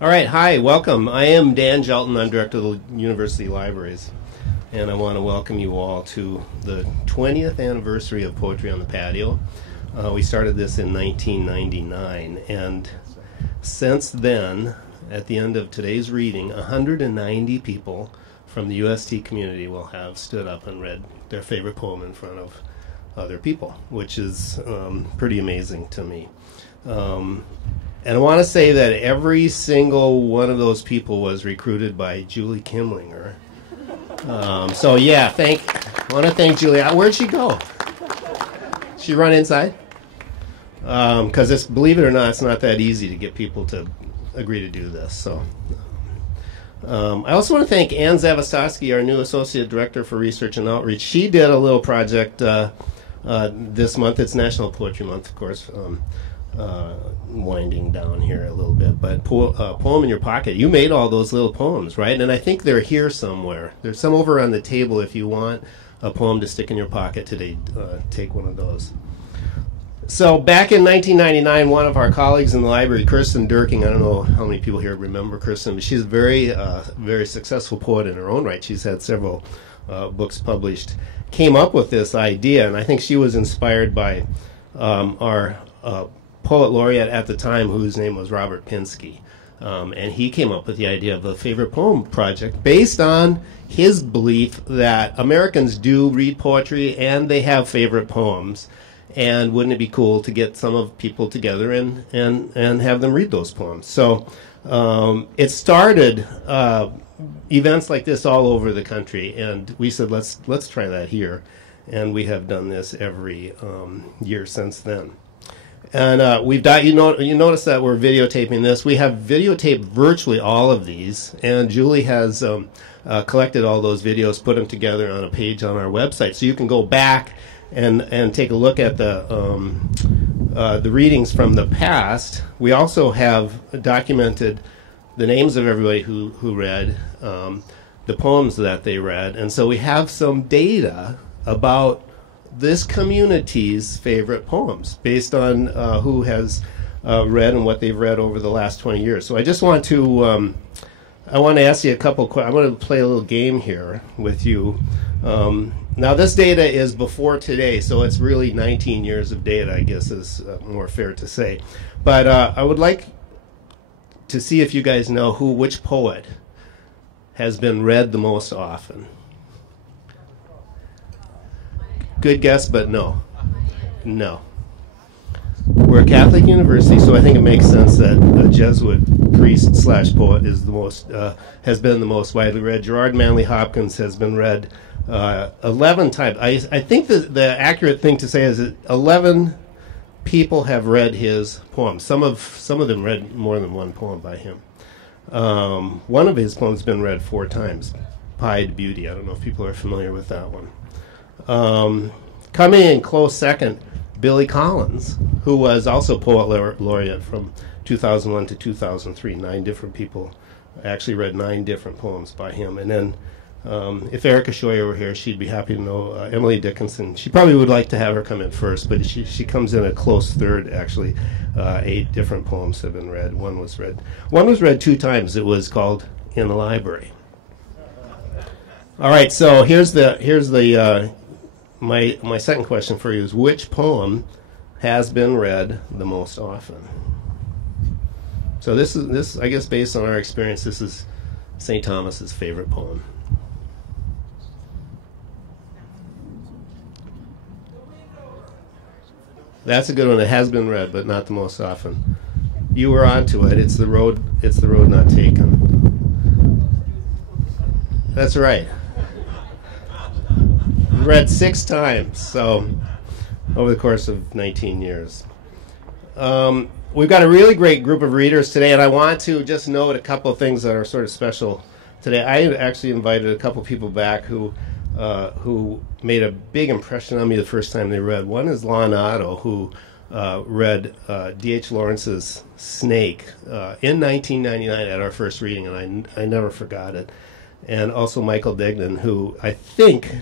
All right, hi, welcome. I am Dan Gjelten. I'm director of the University Libraries, and I want to welcome you all to the 20th anniversary of Poetry on the Patio. We started this in 1999, and since then, at the end of today's reading, 190 people from the UST community will have stood up and read their favorite poem in front of other people, which is pretty amazing to me. And I want to say that every single one of those people was recruited by Julie Kimlinger. So yeah, I want to thank Julie. Where'd she go? She run inside? Because believe it or not, it's not that easy to get people to agree to do this. So I also want to thank Ann Zawistoski, our new Associate Director for Research and Outreach. She did a little project this month. It's National Poetry Month, of course. Winding down here a little bit, but Poem in Your Pocket. You made all those little poems, right? And I think they're here somewhere. There's some over on the table if you want a poem to stick in your pocket today. Take one of those. So back in 1999, one of our colleagues in the library, Kirsten Durking, I don't know how many people here remember Kirsten, but she's a very successful poet in her own right. She's had several books published, came up with this idea, and I think she was inspired by our poet laureate at the time, whose name was Robert Pinsky. And he came up with the idea of the Favorite Poem Project based on his belief that Americans do read poetry and they have favorite poems. And wouldn't it be cool to get some of people together and have them read those poems? So it started events like this all over the country, and we said, let's try that here. And we have done this every year since then. And you notice that we're videotaping this. We have videotaped virtually all of these, and Julie has collected all those videos, put them together on a page on our website, so you can go back and take a look at the readings from the past. We also have documented the names of everybody who read, the poems that they read, and so we have some data about this community's favorite poems based on who has read and what they've read over the last 20 years. So I just want to ask you a couple questions. I'm going to play a little game here with you. Now this data is before today, so it's really 19 years of data, I guess is more fair to say. But I would like to see if you guys know which poet has been read the most often. Good guess, but no. No. We're a Catholic university, so I think it makes sense that a Jesuit priest / poet is has been the most widely read. Gerard Manley Hopkins has been read 11 times. I think the accurate thing to say is that 11 people have read his poems. Some of them read more than one poem by him. One of his poems has been read 4 times. Pied Beauty. I don't know if people are familiar with that one. Coming in close second, Billy Collins, who was also poet laureate from 2001 to 2003. 9 different people actually read 9 different poems by him. And then if Erica Shoy were here, she'd be happy to know Emily Dickinson. She probably would like to have her come in first, but she comes in a close third, actually. 8 different poems have been read. One was read 2 times. It was called In the Library. All right, so here's my second question for you is, which poem has been read the most often? So this I guess based on our experience, this is St. Thomas's favorite poem. That's a good one. It has been read, but not the most often. You were onto it. It's the road not taken. That's right. Read 6 times, so over the course of 19 years. We've got a really great group of readers today, and I want to just note a couple of things that are sort of special today. I actually invited a couple people back who made a big impression on me the first time they read. One is Lon Otto, who read D.H. Lawrence's Snake in 1999 at our first reading, and I never forgot it. And also Michael Degnan, who I think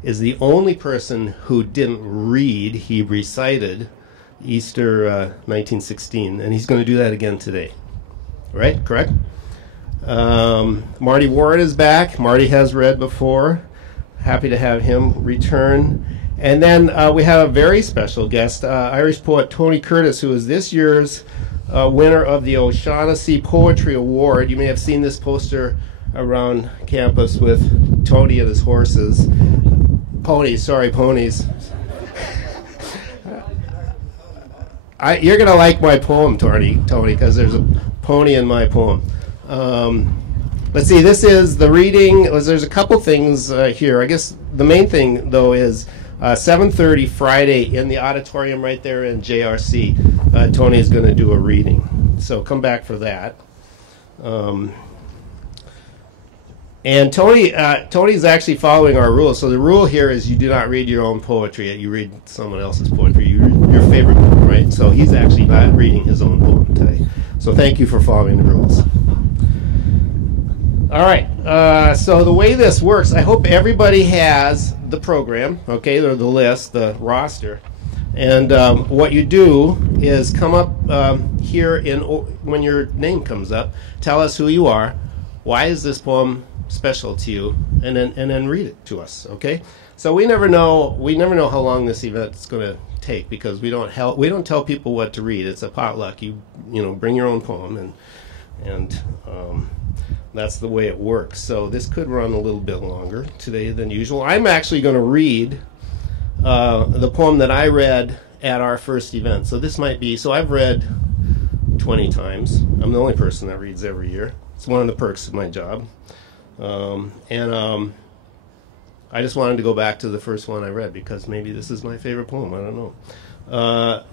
is the only person who didn't read. He recited Easter 1916, and he's going to do that again today. right? Correct? Marty Ward is back. Marty has read before. Happy to have him return. And then we have a very special guest, Irish poet Tony Curtis, who is this year's winner of the O'Shaughnessy Poetry Award. You may have seen this poster around campus with Tony and his horses. Ponies. You're going to like my poem, Tony, because there's a pony in my poem. Let's see, this is the reading. There's a couple things here. I guess the main thing, though, is 7:30 Friday in the auditorium right there in JRC. Tony is going to do a reading. So come back for that. And Tony's actually following our rules. So the rule here is you do not read your own poetry. You read someone else's poetry, your favorite poem, right? So he's actually not reading his own poem today. So thank you for following the rules. All right. So the way this works, I hope everybody has the program, okay, or the list, the roster. And what you do is come up here when your name comes up, tell us who you are, why is this poem special to you, and then read it to us, okay? So we never know how long this event is going to take because we don't tell people what to read. It's a potluck. You bring your own poem and that's the way it works. So this could run a little bit longer today than usual. I'm actually going to read the poem that I read at our first event. So this might be, so I've read 20 times. I'm the only person that reads every year. It's one of the perks of my job. I just wanted to go back to the first one I read because maybe this is my favorite poem. I don't know.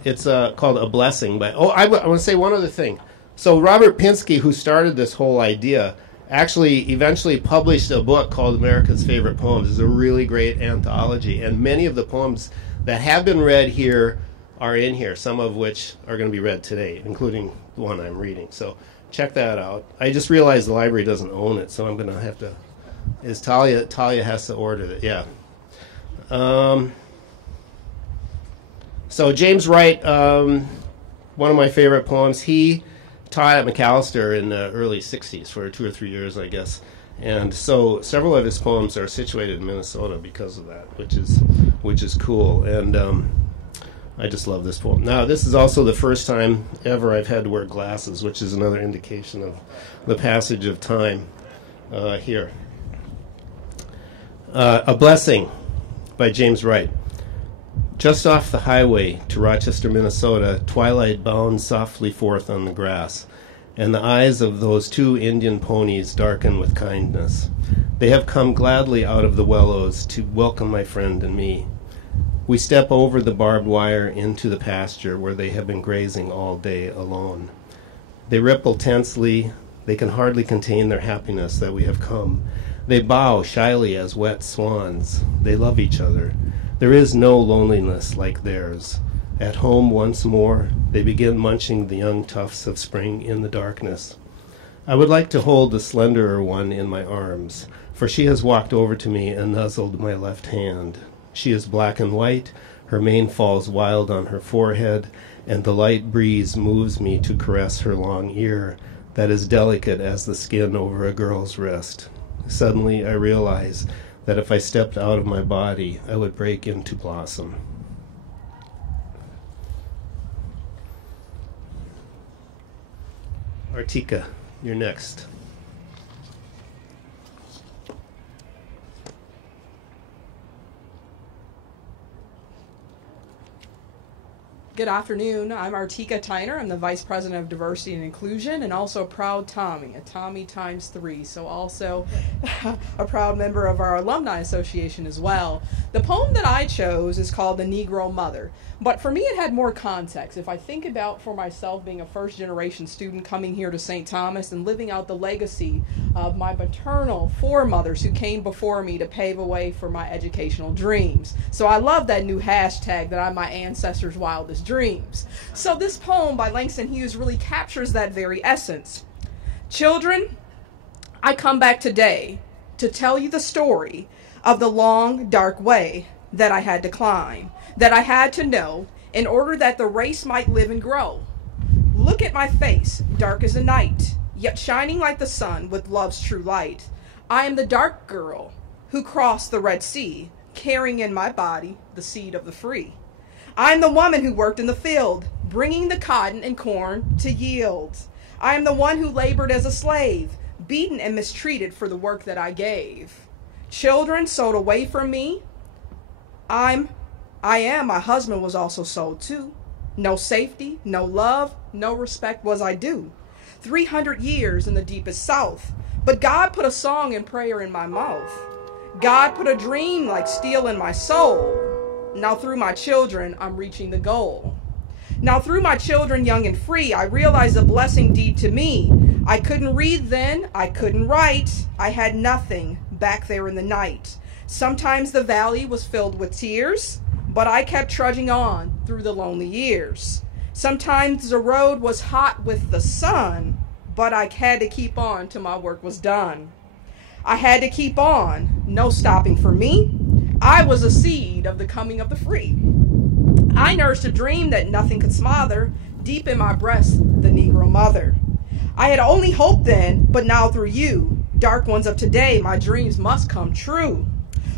It's called A Blessing. I want to say one other thing. So Robert Pinsky, who started this whole idea, actually eventually published a book called America's Favorite Poems. It's a really great anthology, and many of the poems that have been read here are in here, some of which are going to be read today, including the one I'm reading. So check that out. I just realized the library doesn't own it, so I'm going to have to... Talia has to order it, yeah. So James Wright, one of my favorite poems, he taught at McAllister in the early 60s for 2 or 3 years, I guess. And so several of his poems are situated in Minnesota because of that, which is cool. And I just love this poem. Now, this is also the first time ever I've had to wear glasses, which is another indication of the passage of time here. A Blessing by James Wright. Just off the highway to Rochester, Minnesota, twilight bounds softly forth on the grass, and the eyes of those 2 Indian ponies darken with kindness. They have come gladly out of the willows to welcome my friend and me. We step over the barbed wire into the pasture where they have been grazing all day alone. They ripple tensely. They can hardly contain their happiness that we have come. They bow shyly as wet swans. They love each other. There is no loneliness like theirs. At home once more, they begin munching the young tufts of spring in the darkness. I would like to hold the slenderer one in my arms, for she has walked over to me and nuzzled my left hand. She is black and white, her mane falls wild on her forehead, and the light breeze moves me to caress her long ear that is delicate as the skin over a girl's wrist. Suddenly I realize that if I stepped out of my body, I would break into blossom. Artika, you're next. Good afternoon. I'm Artika Tyner. I'm the Vice President of Diversity and Inclusion and also a proud Tommy, a Tommy times 3, so also a proud member of our Alumni Association as well. The poem that I chose is called The Negro Mother, but for me it had more context. If I think about for myself being a first-generation student coming here to St. Thomas and living out the legacy of my maternal foremothers who came before me to pave a way for my educational dreams. So I love that new hashtag that I'm my ancestors' wildest dreams. So this poem by Langston Hughes really captures that very essence. Children, I come back today to tell you the story of the long, dark way that I had to climb, that I had to know in order that the race might live and grow. Look at my face, dark as a night, yet shining like the sun with love's true light. I am the dark girl who crossed the Red Sea, carrying in my body the seed of the free. I am the woman who worked in the field, bringing the cotton and corn to yield. I am the one who labored as a slave, beaten and mistreated for the work that I gave. Children sold away from me. My husband was also sold too. No safety, no love, no respect was I due. 300 years in the deepest south, but God put a song and prayer in my mouth. God put a dream like steel in my soul. Now through my children, I'm reaching the goal. Now through my children, young and free, I realize a blessing deed to me. I couldn't read then, I couldn't write. I had nothing back there in the night. Sometimes the valley was filled with tears, but I kept trudging on through the lonely years. Sometimes the road was hot with the sun, but I had to keep on till my work was done. I had to keep on, no stopping for me. I was a seed of the coming of the free. I nursed a dream that nothing could smother, deep in my breast, the Negro mother. I had only hope then, but now through you, dark ones of today, my dreams must come true.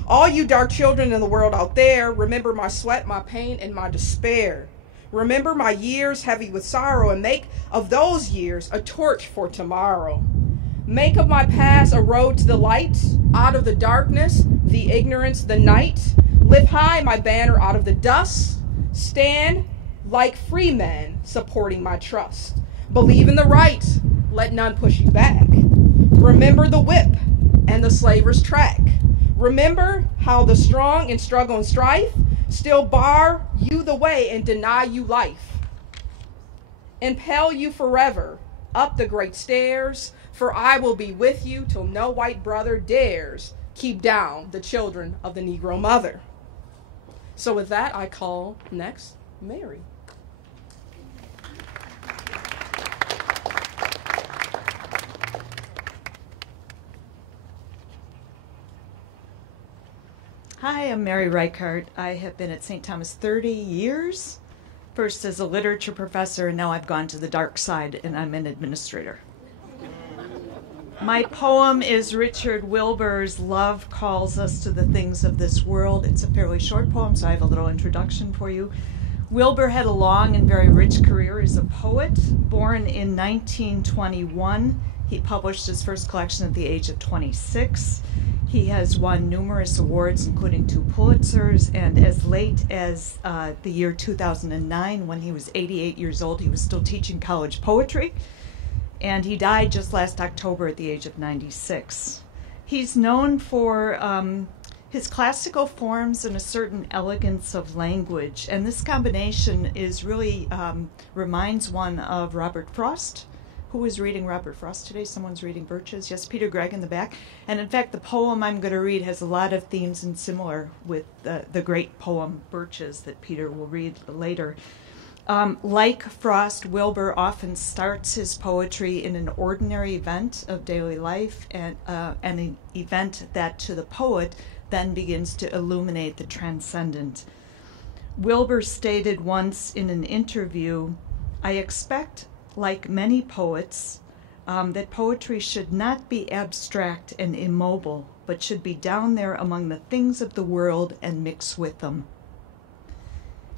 All you dark children in the world out there, remember my sweat, my pain, and my despair. Remember my years heavy with sorrow, and make of those years a torch for tomorrow. Make of my past a road to the light, out of the darkness, the ignorance, the night. Lift high my banner out of the dust. Stand like free men, supporting my trust. Believe in the right, let none push you back. Remember the whip and the slaver's track. Remember how the strong in struggle and strife still bar you the way and deny you life. Impel you forever up the great stairs, for I will be with you till no white brother dares keep down the children of the Negro mother. So with that, I call next Mary. Hi, I'm Mary Reichardt. I have been at St. Thomas 30 years, first as a literature professor, and now I've gone to the dark side and I'm an administrator. My poem is Richard Wilbur's Love Calls Us to the Things of This World. It's a fairly short poem, so I have a little introduction for you. Wilbur had a long and very rich career as a poet. Born in 1921, he published his first collection at the age of 26. He has won numerous awards, including 2 Pulitzers, and as late as the year 2009, when he was 88 years old, he was still teaching college poetry, and he died just last October at the age of 96. He's known for his classical forms and a certain elegance of language, and this combination is really reminds one of Robert Frost. Who is reading Robert Frost today? Someone's reading Birches. Yes, Peter Gregg in the back. And in fact, the poem I'm going to read has a lot of themes and similar with the great poem Birches that Peter will read later. Like Frost, Wilbur often starts his poetry in an ordinary event of daily life, and an event that to the poet then begins to illuminate the transcendent. Wilbur stated once in an interview, "I expect, like many poets, that poetry should not be abstract and immobile, but should be down there among the things of the world and mix with them."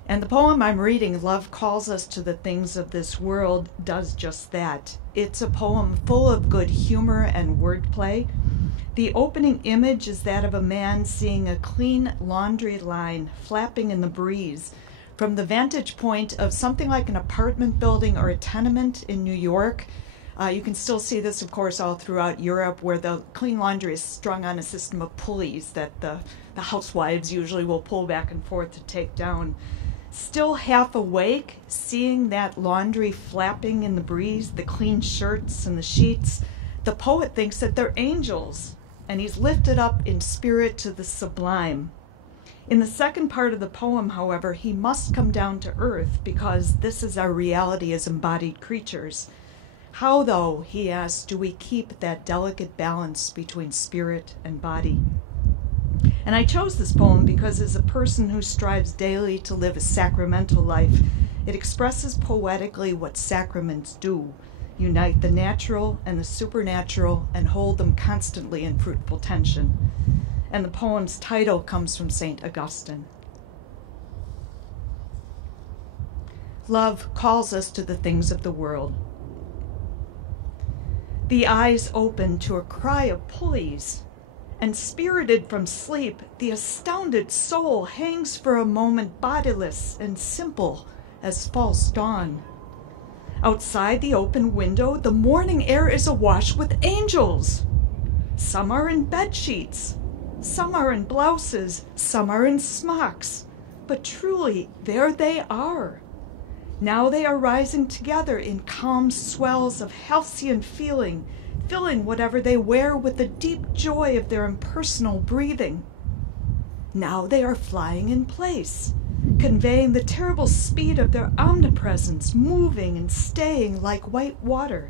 And the poem I'm reading, Love Calls Us to the Things of This World, does just that. It's a poem full of good humor and wordplay. The opening image is that of a man seeing a clean laundry line flapping in the breeze, from the vantage point of something like an apartment building or a tenement in New York. You can still see this, of course, all throughout Europe, where the clean laundry is strung on a system of pulleys that the housewives usually will pull back and forth to take down. Still half awake, seeing that laundry flapping in the breeze, the clean shirts and the sheets, the poet thinks that they're angels, and he's lifted up in spirit to the sublime. In the second part of the poem, however, he must come down to earth, because this is our reality as embodied creatures. How, though, he asks, do we keep that delicate balance between spirit and body? And I chose this poem because as a person who strives daily to live a sacramental life, it expresses poetically what sacraments do. unite the natural and the supernatural, and hold them constantly in fruitful tension. And the poem's title comes from St. Augustine. Love calls us to the things of the world. The eyes open to a cry of please, and spirited from sleep, the astounded soul hangs for a moment bodiless and simple as false dawn. Outside the open window, the morning air is awash with angels. Some are in bed sheets, some are in blouses, some are in smocks, but truly there they are. Now they are rising together in calm swells of halcyon feeling, filling whatever they wear with the deep joy of their impersonal breathing. Now they are flying in place, conveying the terrible speed of their omnipresence, moving and staying like white water.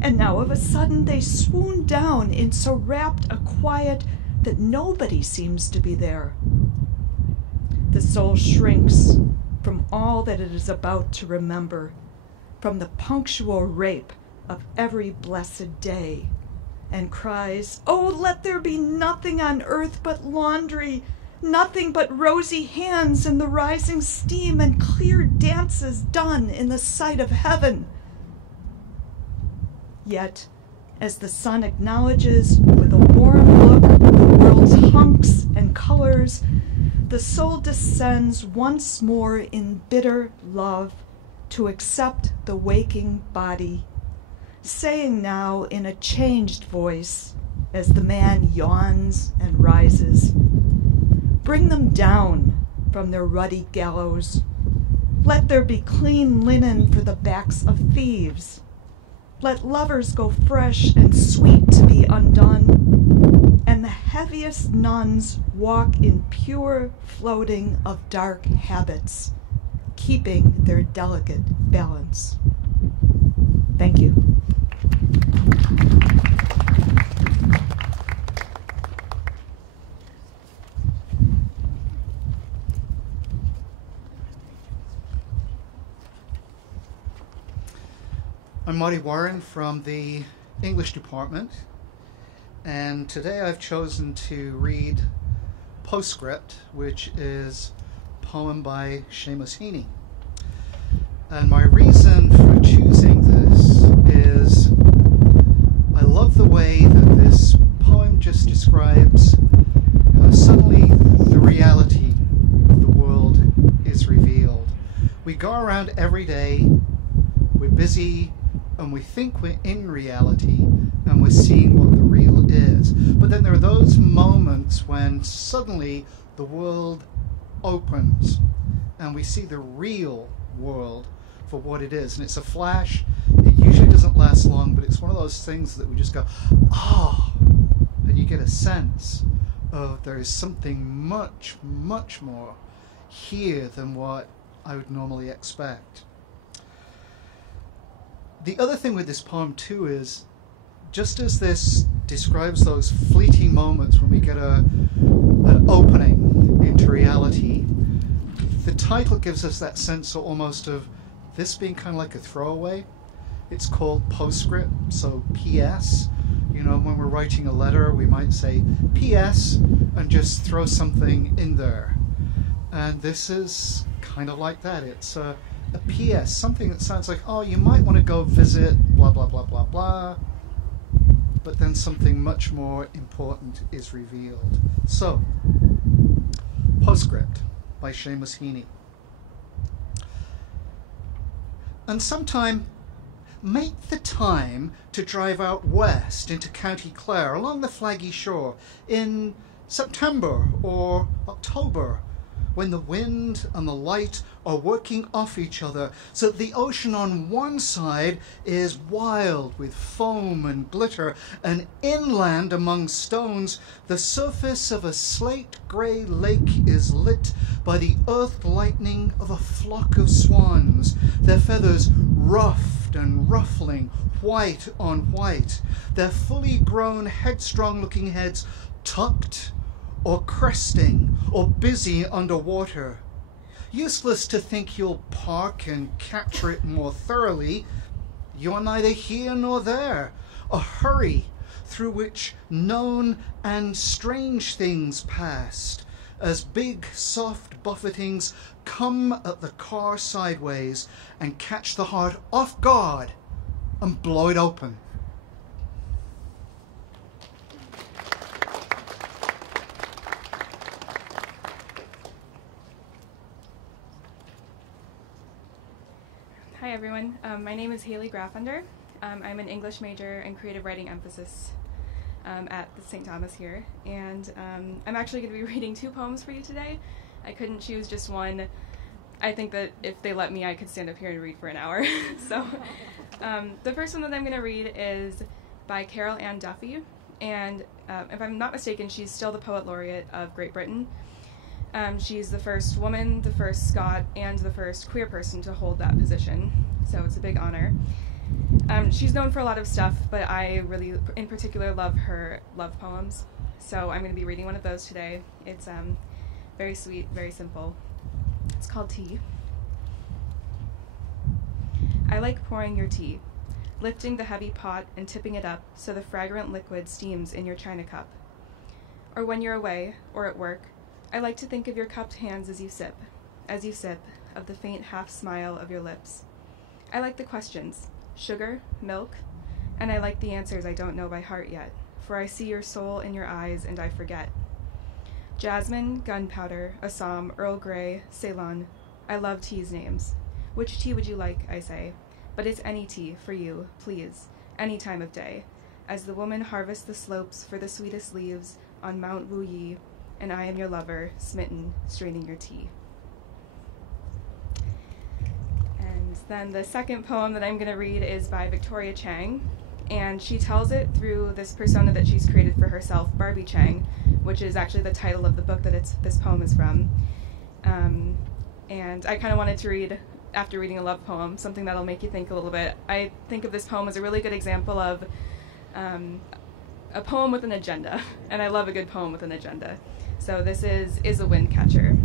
And now of a sudden they swoon down in so rapt a quiet that nobody seems to be there. The soul shrinks from all that it is about to remember, from the punctual rape of every blessed day, and cries, "Oh, let there be nothing on earth but laundry, nothing but rosy hands and the rising steam and clear dances done in the sight of heaven." Yet, as the sun acknowledges with a warm look the world's hunks and colors, the soul descends once more in bitter love to accept the waking body, saying now in a changed voice as the man yawns and rises, "Bring them down from their ruddy gallows. Let there be clean linen for the backs of thieves. Let lovers go fresh and sweet to be undone, and the heaviest nuns walk in pure floating of dark habits, keeping their delicate balance." Thank you. I'm Marty Warren from the English department, and today I've chosen to read Postscript, which is a poem by Seamus Heaney. And my reason for choosing this is I love the way that this poem just describes how suddenly the reality of the world is revealed. We go around every day, we're busy, and we think we're in reality and we're seeing what the real is. But then there are those moments when suddenly the world opens and we see the real world for what it is. And it's a flash. It usually doesn't last long, but it's one of those things that we just go, "Oh," and you get a sense of there is something much, much more here than what I would normally expect. The other thing with this poem too is, just as this describes those fleeting moments when we get an opening into reality, the title gives us that sense almost of this being kind of like a throwaway. It's called Postscript, so PS. You know, when we're writing a letter, we might say PS and just throw something in there. And this is kind of like that. It's a PS, something that sounds like, oh, you might want to go visit blah, blah, blah, blah, blah. But then something much more important is revealed. So, Postscript by Seamus Heaney. And sometime, make the time to drive out west into County Clare along the flaggy shore in September or October, when the wind and the light are working off each other, so that the ocean on one side is wild with foam and glitter, and inland among stones the surface of a slate-grey lake is lit by the earth lightning of a flock of swans, their feathers ruffed and ruffling, white on white, their fully grown headstrong-looking heads tucked or cresting, or busy underwater. Useless to think you'll park and capture it more thoroughly. You are neither here nor there, a hurry through which known and strange things passed, as big, soft buffetings come at the car sideways and catch the heart off guard and blow it open. Hi everyone, my name is Hayley Graffunder. I'm an English major and creative writing emphasis at the St. Thomas here, and I'm actually going to be reading 2 poems for you today. I couldn't choose just one. I think that if they let me, I could stand up here and read for an hour. So the first one that I'm going to read is by Carol Ann Duffy, and if I'm not mistaken, she's still the Poet Laureate of Great Britain. She's the first woman, the first Scot, and the first queer person to hold that position, so it's a big honor. She's known for a lot of stuff, but I really, in particular, love her love poems, so I'm going to be reading one of those today. It's very sweet, very simple. It's called Tea. I like pouring your tea, lifting the heavy pot and tipping it up so the fragrant liquid steams in your china cup. Or when you're away, or at work, I like to think of your cupped hands as you sip, of the faint half-smile of your lips. I like the questions, sugar, milk, and I like the answers I don't know by heart yet, for I see your soul in your eyes and I forget. Jasmine, gunpowder, Assam, Earl Grey, Ceylon. I love tea's names. Which tea would you like, I say, but it's any tea for you, please, any time of day, as the woman harvests the slopes for the sweetest leaves on Mount Wu Yi, and I am your lover, smitten, straining your tea. And then the second poem that I'm going to read is by Victoria Chang, and she tells it through this persona that she's created for herself, Barbie Chang, which is actually the title of the book that this poem is from. And I kind of wanted to read, after reading a love poem, something that'll make you think a little bit. I think of this poem as a really good example of a poem with an agenda, and I love a good poem with an agenda. So this is a Windcatcher.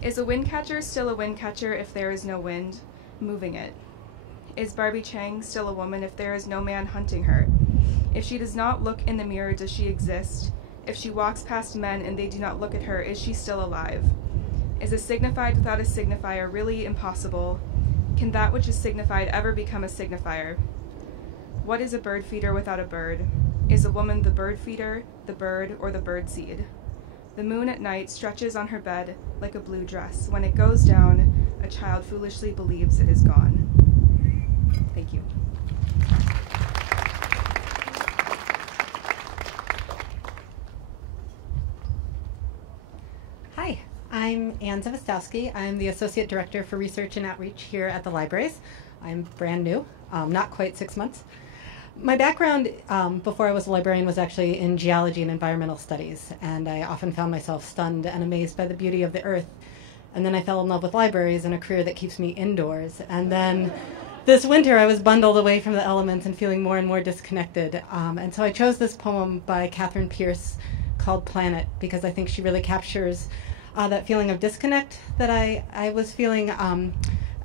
Is a Windcatcher still a Windcatcher if there is no wind moving it? Is Barbie Chang still a woman if there is no man hunting her? If she does not look in the mirror, does she exist? If she walks past men and they do not look at her, is she still alive? Is a signified without a signifier really impossible? Can that which is signified ever become a signifier? What is a bird feeder without a bird? Is a woman the bird feeder, the bird, or the bird seed? The moon at night stretches on her bed like a blue dress. When it goes down, a child foolishly believes it is gone. Thank you. Hi, I'm Ann Zawistoski. I'm the Associate Director for Research and Outreach here at the libraries. I'm brand new, not quite 6 months. My background before I was a librarian was actually in geology and environmental studies, and I often found myself stunned and amazed by the beauty of the earth. And then I fell in love with libraries and a career that keeps me indoors. And then this winter I was bundled away from the elements and feeling more and more disconnected. And so I chose this poem by Catherine Pierce called Planet, because I think she really captures that feeling of disconnect that I was feeling,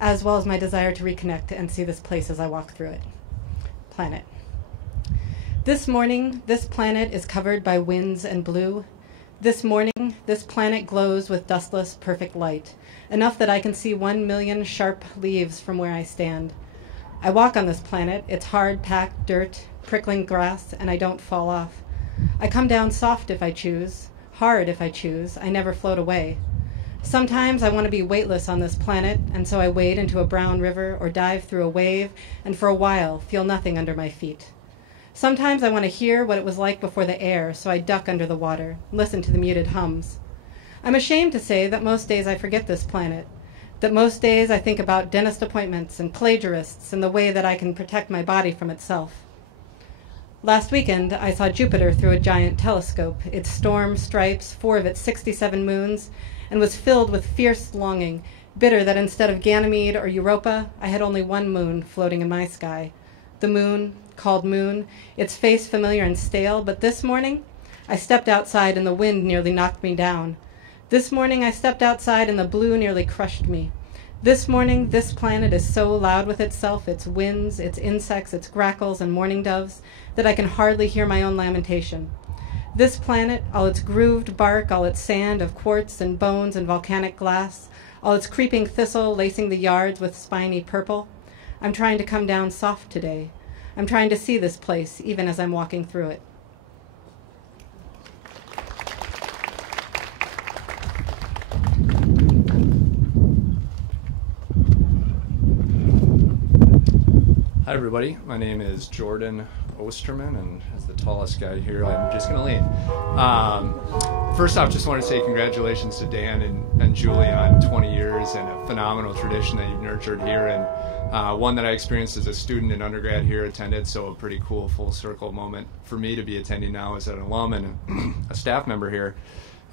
as well as my desire to reconnect and see this place as I walk through it. Planet. This morning, this planet is covered by winds and blue. This morning, this planet glows with dustless, perfect light, enough that I can see 1 million sharp leaves from where I stand. I walk on this planet, it's hard, packed dirt, prickling grass, and I don't fall off. I come down soft if I choose, hard if I choose, I never float away. Sometimes I want to be weightless on this planet, and so I wade into a brown river or dive through a wave, and for a while feel nothing under my feet. Sometimes I want to hear what it was like before the air, so I duck under the water, listen to the muted hums. I'm ashamed to say that most days I forget this planet, that most days I think about dentist appointments and plagiarists and the way that I can protect my body from itself. Last weekend, I saw Jupiter through a giant telescope, its storm stripes, 4 of its 67 moons, and was filled with fierce longing, bitter that instead of Ganymede or Europa, I had only 1 moon floating in my sky. The moon, called Moon, its face familiar and stale, but this morning, I stepped outside and the wind nearly knocked me down. This morning, I stepped outside and the blue nearly crushed me. This morning, this planet is so loud with itself, its winds, its insects, its grackles and mourning doves, that I can hardly hear my own lamentation. This planet, all its grooved bark, all its sand of quartz and bones and volcanic glass, all its creeping thistle lacing the yards with spiny purple, I'm trying to come down soft today. I'm trying to see this place even as I'm walking through it. Hi everybody, my name is Jordan Osterman, and as the tallest guy here, I'm just going to lead. First off, just want to say congratulations to Dan and Julie on 20 years and a phenomenal tradition that you've nurtured here, and one that I experienced as a student and undergrad here attended, so a pretty cool full circle moment for me to be attending now as an alum and a staff member here.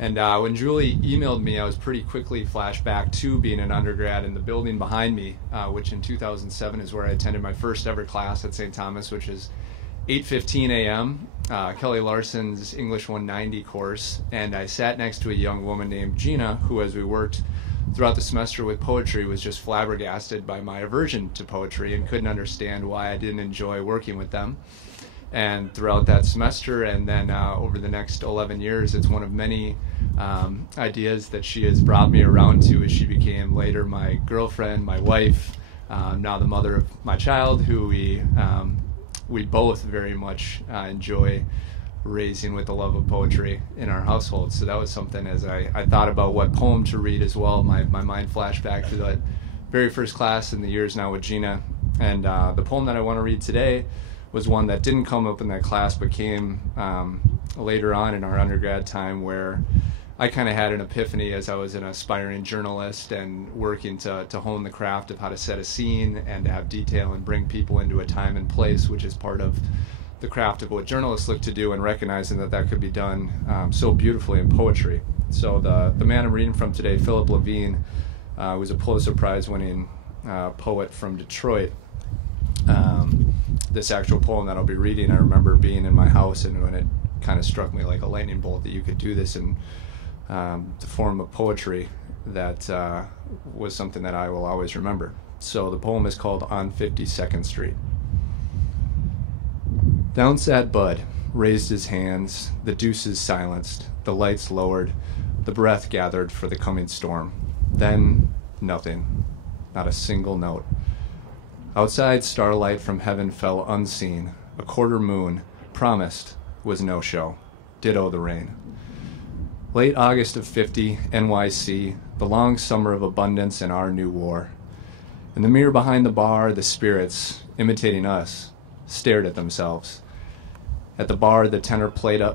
And when Julie emailed me, I was pretty quickly flashed back to being an undergrad in the building behind me, which in 2007 is where I attended my first ever class at St. Thomas, which is 8:15 a.m., Kelly Larson's English 190 course. And I sat next to a young woman named Gina, who, as we worked throughout the semester with poetry, was just flabbergasted by my aversion to poetry and couldn't understand why I didn't enjoy working with them. And throughout that semester and then over the next 11 years, it's one of many ideas that she has brought me around to as she became later my girlfriend, my wife, now the mother of my child, who we both very much enjoy raising with the love of poetry in our household. So that was something, as I thought about what poem to read as well, my mind flashed back to that very first class in the years now with Gina. And the poem that I want to read today was one that didn't come up in that class but came later on in our undergrad time, where I kind of had an epiphany as I was an aspiring journalist and working to hone the craft of how to set a scene and to have detail and bring people into a time and place, which is part of the craft of what journalists look to do, and recognizing that could be done so beautifully in poetry. So the man I'm reading from today, Philip Levine, was a Pulitzer Prize winning poet from Detroit. This actual poem that I'll be reading, I remember being in my house, and when it kind of struck me like a lightning bolt that you could do this in the form of poetry, that was something that I will always remember. So the poem is called On 52nd Street. Down sat Bud, raised his hands, the deuces silenced, the lights lowered, the breath gathered for the coming storm. Then nothing, not a single note. Outside, starlight from heaven fell unseen. A quarter moon, promised, was no show. Ditto the rain. Late August of 50, NYC, the long summer of abundance and our new war. In the mirror behind the bar, the spirits, imitating us, stared at themselves. At the bar, the tenor player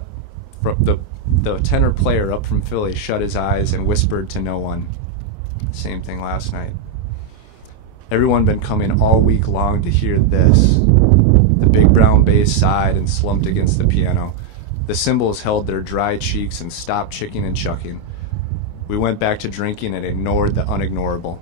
up from Philly shut his eyes and whispered to no one. Same thing last night. Everyone been coming all week long to hear this. The big brown bass sighed and slumped against the piano. The cymbals held their dry cheeks and stopped chicking and chucking. We went back to drinking and ignored the unignorable.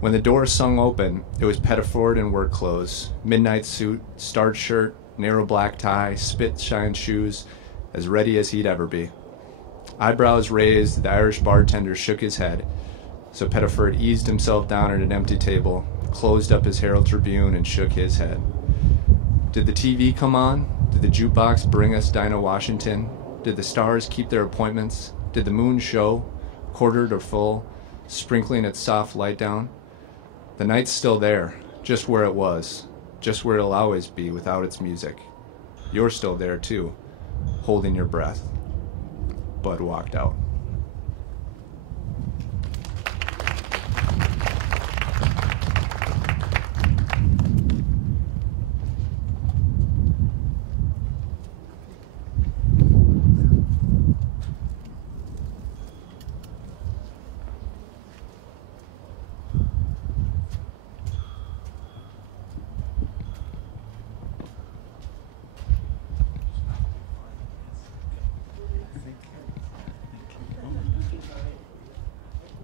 When the door swung open, it was Pettiford in work clothes, midnight suit, starched shirt, narrow black tie, spit-shine shoes, as ready as he'd ever be. Eyebrows raised, the Irish bartender shook his head. So Pettiford eased himself down at an empty table, closed up his Herald Tribune, and shook his head. Did the TV come on? Did the jukebox bring us Dinah Washington? Did the stars keep their appointments? Did the moon show, quartered or full, sprinkling its soft light down? The night's still there, just where it was, just where it'll always be without its music. You're still there, too, holding your breath. Bud walked out.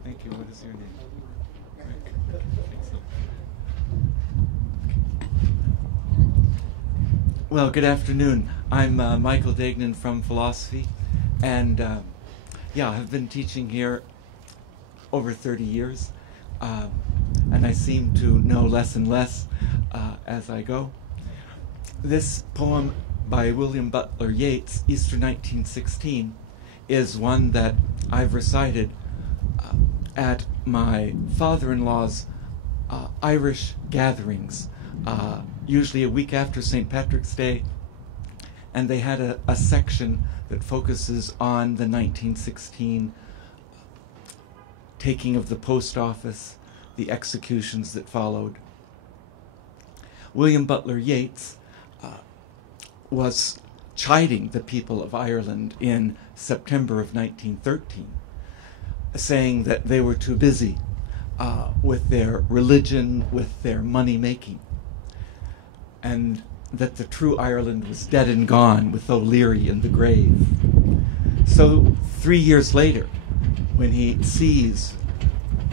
Thank you. What is your name? Well, good afternoon. I'm Michael Degnan from philosophy, and I've been teaching here over 30 years, and I seem to know less and less as I go. This poem by William Butler Yeats, Easter 1916, is one that I've recited at my father-in-law's Irish gatherings, usually a week after St. Patrick's Day, and they had a section that focuses on the 1916 taking of the post office, the executions that followed. William Butler Yeats was chiding the people of Ireland in September of 1913, saying that they were too busy with their religion, with their money-making, and that the true Ireland was dead and gone with O'Leary in the grave. So 3 years later, when he sees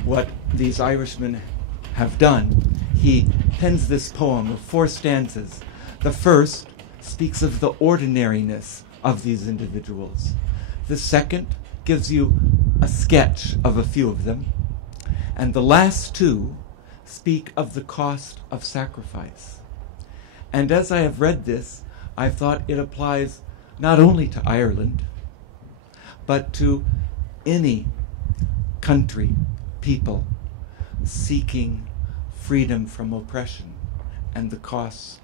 what these Irishmen have done, he pens this poem of 4 stanzas. The first speaks of the ordinariness of these individuals. The second gives you a sketch of a few of them. And the last 2 speak of the cost of sacrifice. And as I have read this, I thought it applies not only to Ireland, but to any country, people seeking freedom from oppression and the costs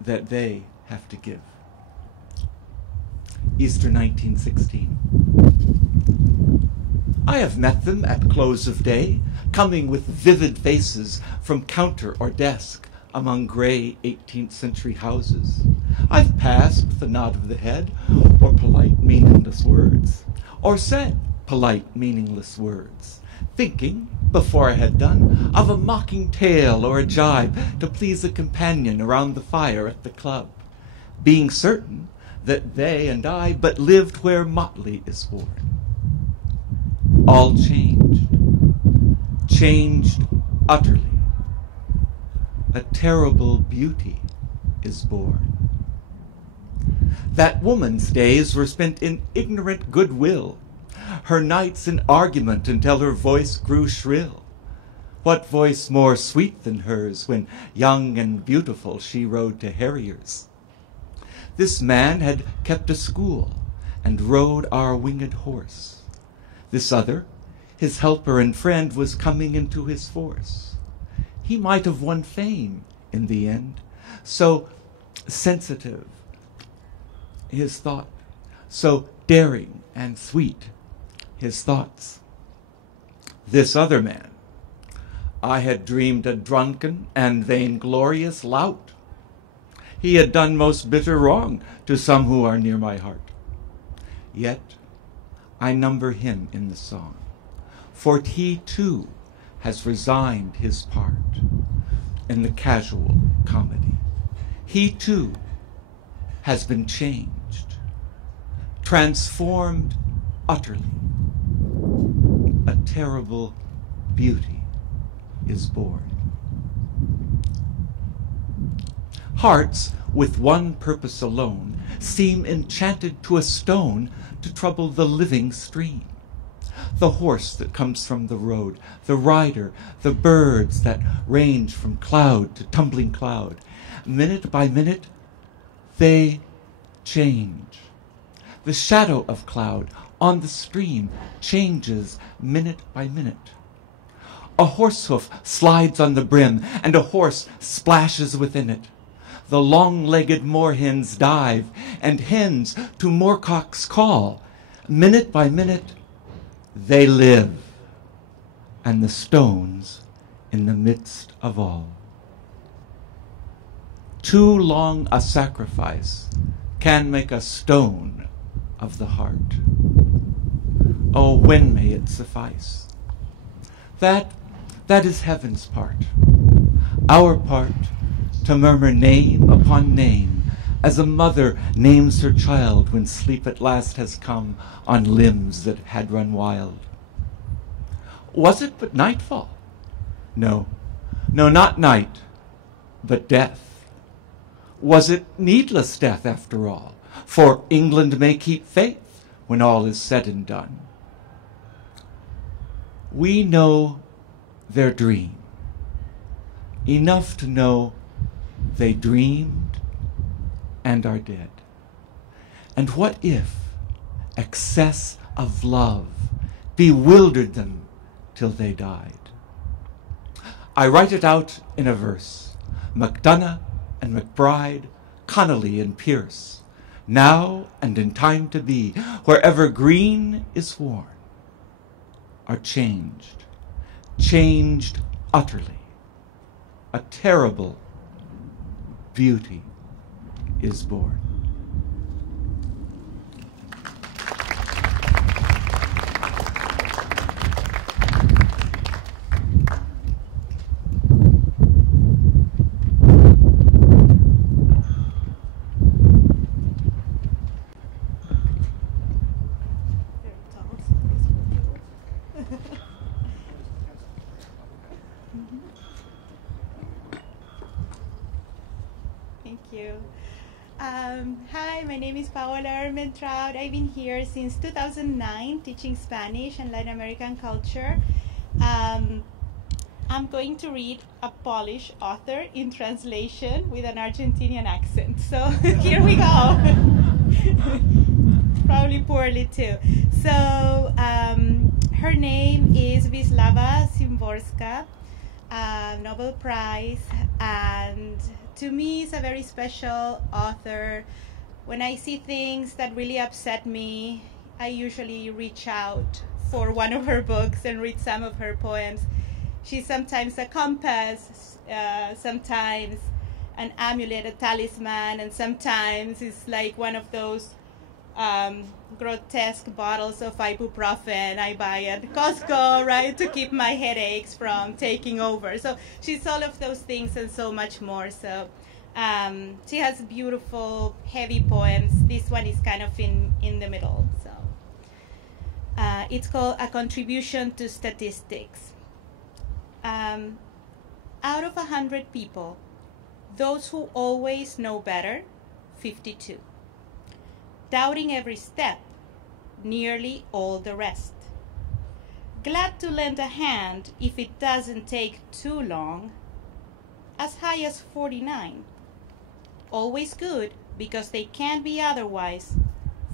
that they have to give. Easter 1916. I have met them at close of day, coming with vivid faces from counter or desk among grey 18th century houses. I've passed with a nod of the head, or polite meaningless words, or said polite meaningless words, thinking, before I had done, of a mocking tale or a jibe to please a companion around the fire at the club, being certain that they and I but lived where motley is born. All changed utterly. A terrible beauty is born. That woman's days were spent in ignorant goodwill, her nights in argument until her voice grew shrill. What voice more sweet than hers when, young and beautiful, she rode to harriers? This man had kept a school and rode our winged horse. This other, his helper and friend, was coming into his force. He might have won fame in the end, so sensitive his thought, so daring and sweet his thoughts. This other man, I had dreamed a drunken and vainglorious lout. He had done most bitter wrong to some who are near my heart. Yet I number him in the song, for he too has resigned his part in the casual comedy. He too has been changed, transformed utterly. A terrible beauty is born. Hearts with one purpose alone seem enchanted to a stone to trouble the living stream. The horse that comes from the road, the rider, the birds that range from cloud to tumbling cloud. Minute by minute, they change. The shadow of cloud on the stream changes minute by minute. A horse hoof slides on the brim, and a horse splashes within it. The long-legged moorhens dive, and hens to moorcocks call. Minute by minute, they live, and the stones in the midst of all. Too long a sacrifice can make a stone of the heart. Oh, when may it suffice? That is heaven's part. Our part, to murmur name upon name, as a mother names her child when sleep at last has come on limbs that had run wild. Was it but nightfall? No, not night, but death. Was it needless death after all? For England may keep faith when all is said and done. We know their dream, enough to know they dreamed and are dead. And what if excess of love bewildered them till they died? I write it out in a verse, MacDonough and McBride, Connolly and Pierce, now and in time to be, wherever green is worn, are changed, changed utterly. A terrible beauty is born. Hi, my name is Paola Ehrmanntraut. I've been here since 2009 teaching Spanish and Latin American culture. I'm going to read a Polish author in translation with an Argentinian accent. So here we go. Probably poorly too. So her name is Wislawa Szymborska, Nobel Prize, and to me is a very special author. When I see things that really upset me, I usually reach out for one of her books and read some of her poems. She's sometimes a compass, sometimes an amulet, a talisman, and sometimes it's like one of those grotesque bottles of ibuprofen I buy at Costco, right, to keep my headaches from taking over. So she's all of those things and so much more. So she has beautiful, heavy poems. This one is kind of in the middle. So it's called A Contribution to Statistics. Out of 100 people, those who always know better, 52. Doubting every step, nearly all the rest. Glad to lend a hand if it doesn't take too long, as high as 49. Always good because they can't be otherwise,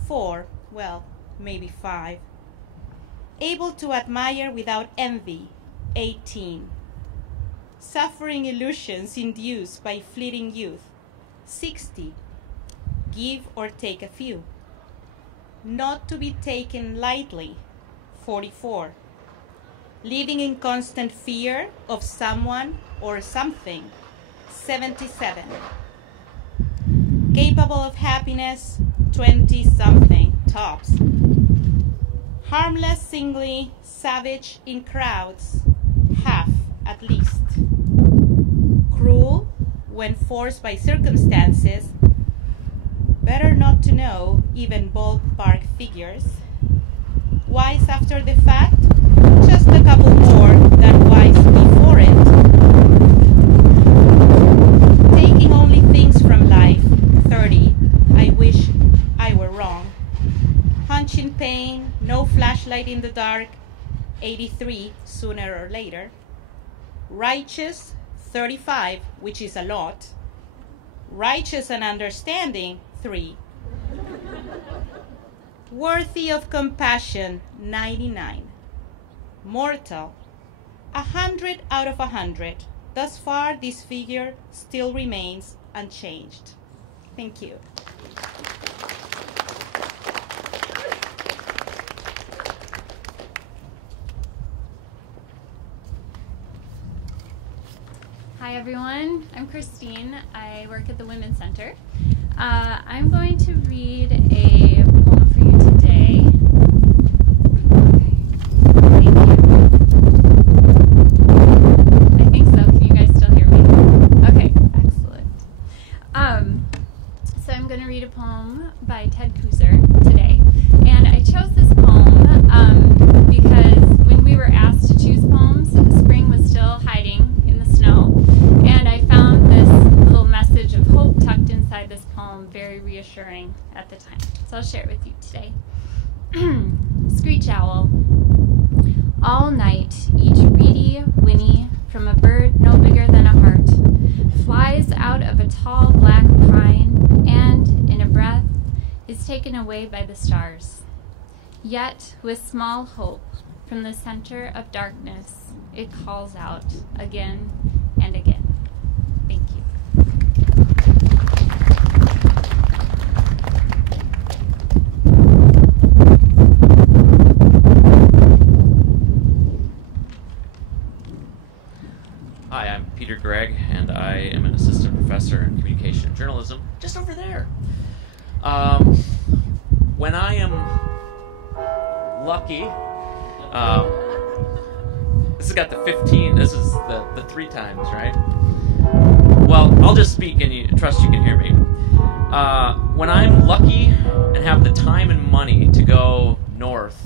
4, well, maybe 5. Able to admire without envy, 18. Suffering illusions induced by fleeting youth, 60. Give or take a few. Not to be taken lightly, 44. Living in constant fear of someone or something, 77. Capable of happiness, 20-something, tops. Harmless singly, savage in crowds, half at least. Cruel when forced by circumstances, better not to know even ballpark figures. Wise after the fact, just a couple more than wise before it. Taking only things from life, 30, I wish I were wrong. Hunching pain, no flashlight in the dark, 83 sooner or later. Righteous, 35, which is a lot. Righteous and understanding, 3. Worthy of compassion, 99. Mortal, 100 out of 100. Thus far, this figure still remains unchanged. Thank you. Hi everyone, I'm Christine. I work at the Women's Center. I'm going to read a poem for you today. Thank you. I think so. Can you guys still hear me? Okay, excellent. So I'm going to read a poem by Ted Kooser today. And I chose this poem because when we were asked to choose poems, spring was still hiding in the snow. And I found this little message of hope tucked inside this poem very reassuring at the time. So I'll share it with you today. Screech Owl. All night, each reedy whinny from a bird no bigger than a heart flies out of a tall black pine and, in a breath, is taken away by the stars. Yet, with small hope, from the center of darkness, it calls out again and again. Thank you. Hi, I'm Peter Gregg, and I am an assistant professor in communication and journalism, just over there. When I am lucky, this has got the 15, this is the 3 times, right? Well, I'll just speak and trust you can hear me. When I'm lucky and have the time and money to go north,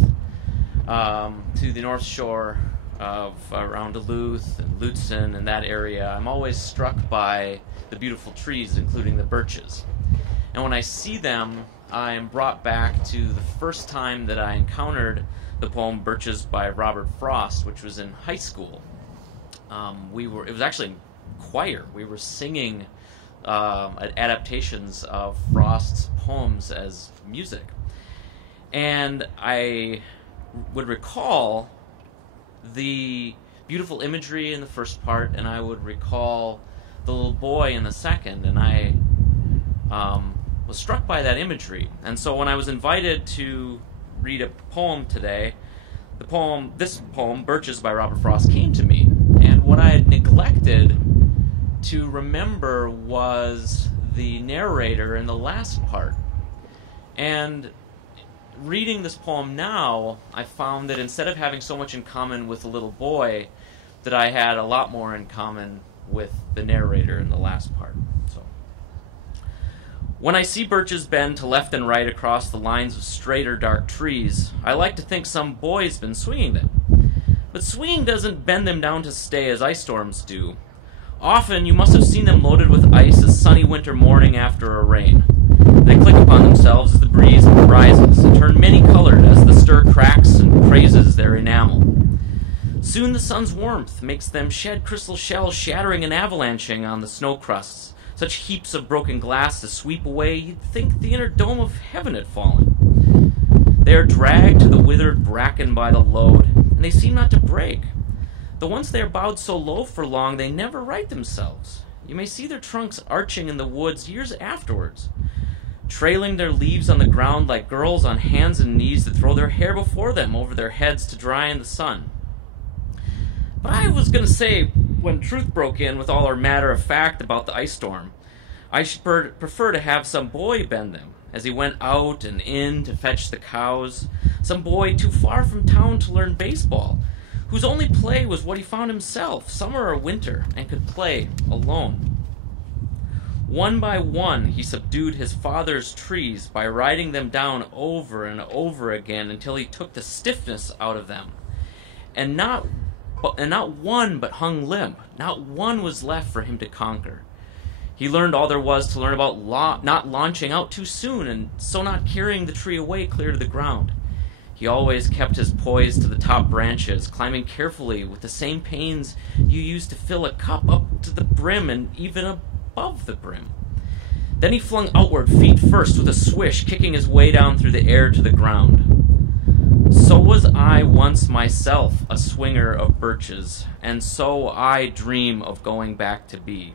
to the North Shore of around Duluth and Lutzen and that area, I'm always struck by the beautiful trees, including the birches. And when I see them, I am brought back to the first time that I encountered the poem Birches by Robert Frost, which was in high school. It was actually in choir. We were singing adaptations of Frost's poems as music. And I would recall the beautiful imagery in the first part, and I would recall the little boy in the second, and I was struck by that imagery. And so when I was invited to read a poem today, this poem, Birches by Robert Frost, came to me. And what I had neglected to remember was the narrator in the last part. And reading this poem now, I found that instead of having so much in common with the little boy, that I had a lot more in common with the narrator in the last part. So, when I see birches bend to left and right across the lines of straighter dark trees, I like to think some boy's been swinging them. But swinging doesn't bend them down to stay as ice storms do. Often you must have seen them loaded with ice a sunny winter morning after a rain. They click upon themselves as the breeze rises and turn many-colored as the stir cracks and crazes their enamel. Soon the sun's warmth makes them shed crystal shells, shattering and avalanching on the snow crusts, such heaps of broken glass to sweep away you'd think the inner dome of heaven had fallen. They are dragged to the withered bracken by the load, and they seem not to break. Though once they are bowed so low for long, they never right themselves. You may see their trunks arching in the woods years afterwards, trailing their leaves on the ground like girls on hands and knees that throw their hair before them over their heads to dry in the sun. But I was going to say, when truth broke in with all our matter of fact about the ice storm, I should prefer to have some boy bend them as he went out and in to fetch the cows, some boy too far from town to learn baseball, whose only play was what he found himself, summer or winter, and could play alone. One by one he subdued his father's trees by riding them down over and over again until he took the stiffness out of them. And not one but hung limp. Not one was left for him to conquer. He learned all there was to learn about not launching out too soon, and so not carrying the tree away clear to the ground. He always kept his poise to the top branches, climbing carefully with the same pains you use to fill a cup up to the brim and even above the brim. Then he flung outward, feet first, with a swish, kicking his way down through the air to the ground. So was I once myself a swinger of birches, and so I dream of going back to be.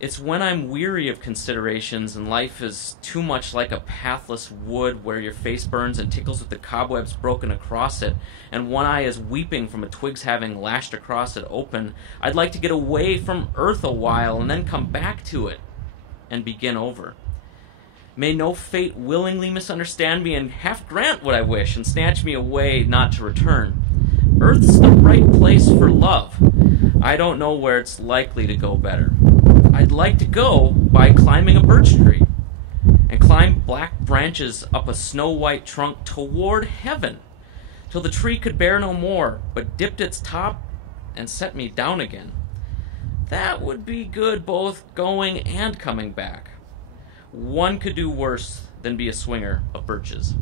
It's when I'm weary of considerations and life is too much like a pathless wood where your face burns and tickles with the cobwebs broken across it, and one eye is weeping from a twig's having lashed across it open, I'd like to get away from earth a while and then come back to it and begin over. May no fate willingly misunderstand me and half grant what I wish and snatch me away not to return. Earth's the right place for love. I don't know where it's likely to go better. I'd like to go by climbing a birch tree and climb black branches up a snow-white trunk toward heaven till the tree could bear no more, but dipped its top and set me down again. That would be good both going and coming back. One could do worse than be a swinger of birches.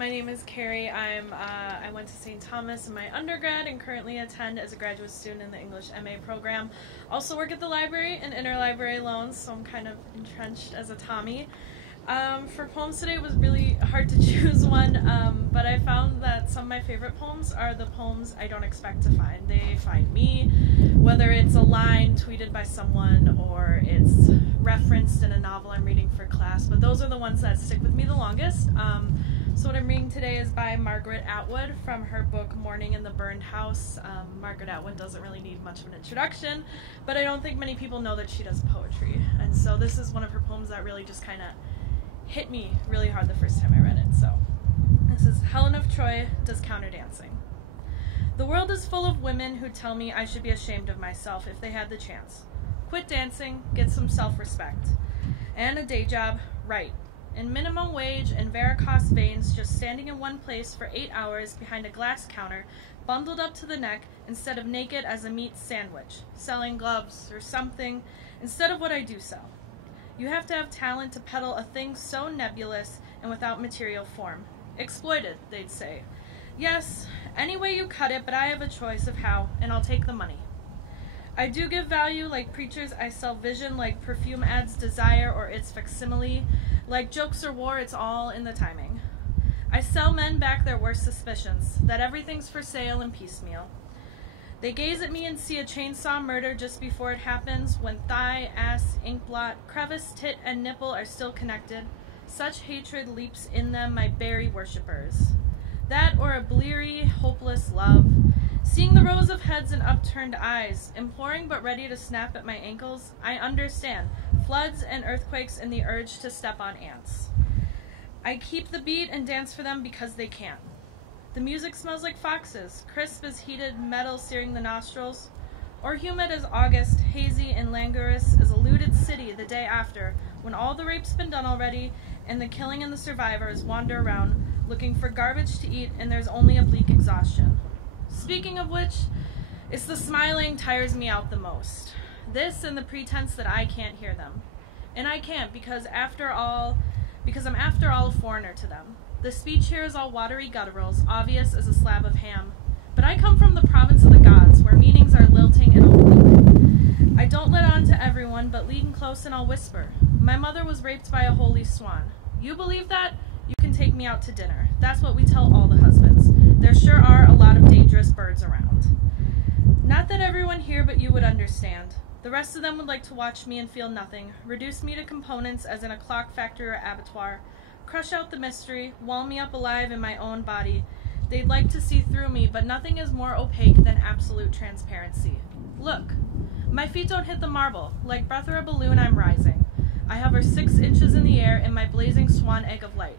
My name is Carrie. I went to St. Thomas in my undergrad and currently attend as a graduate student in the English MA program. Also work at the library and interlibrary loans, so I'm kind of entrenched as a Tommy. For poems today, it was really hard to choose one, but I found that some of my favorite poems are the poems I don't expect to find. They find me, whether it's a line tweeted by someone or it's referenced in a novel I'm reading for class, but those are the ones that stick with me the longest. So what I'm reading today is by Margaret Atwood from her book Morning in the Burned House. Margaret Atwood doesn't really need much of an introduction, but I don't think many people know that she does poetry. And so this is one of her poems that really just kind of hit me really hard the first time I read it. So this is Helen of Troy does counter dancing. The world is full of women who tell me I should be ashamed of myself if they had the chance. Quit dancing, get some self-respect. And a day job, right. In minimum wage and varicose veins, just standing in one place for 8 hours behind a glass counter, bundled up to the neck instead of naked as a meat sandwich, selling gloves or something instead of what I do sell. You have to have talent to peddle a thing so nebulous and without material form. Exploited, they'd say. Yes, any way you cut it, but I have a choice of how, and I'll take the money. I do give value like preachers, I sell vision like perfume ads desire or its facsimile. Like jokes or war, it's all in the timing. I sell men back their worst suspicions, that everything's for sale and piecemeal. They gaze at me and see a chainsaw murder just before it happens, when thigh, ass, ink blot, crevice, tit, and nipple are still connected. Such hatred leaps in them, my berry worshippers. That or a bleary, hopeless love. Seeing the rows of heads and upturned eyes, imploring but ready to snap at my ankles, I understand. Floods and earthquakes and the urge to step on ants. I keep the beat and dance for them because they can. The music smells like foxes, crisp as heated metal searing the nostrils, or humid as August, hazy and languorous as a looted city the day after, when all the rape's been done already, and the killing and the survivors wander around, looking for garbage to eat, and there's only a bleak exhaustion. Speaking of which, it's the smiling tires me out the most. This and the pretense that I can't hear them. And I can't because I'm after all a foreigner to them. The speech here is all watery gutturals, obvious as a slab of ham. But I come from the province of the gods, where meanings are lilting and oblique. I don't let on to everyone, but lean close and I'll whisper. My mother was raped by a holy swan. You believe that? You can take me out to dinner. That's what we tell all the husbands. There sure are a lot of dangerous birds around. Not that everyone here but you would understand. The rest of them would like to watch me and feel nothing, reduce me to components as in a clock factory or abattoir, crush out the mystery, wall me up alive in my own body. They'd like to see through me, but nothing is more opaque than absolute transparency. Look, my feet don't hit the marble. Like breath or a balloon, I'm rising. I hover 6 inches in the air in my blazing swan egg of light.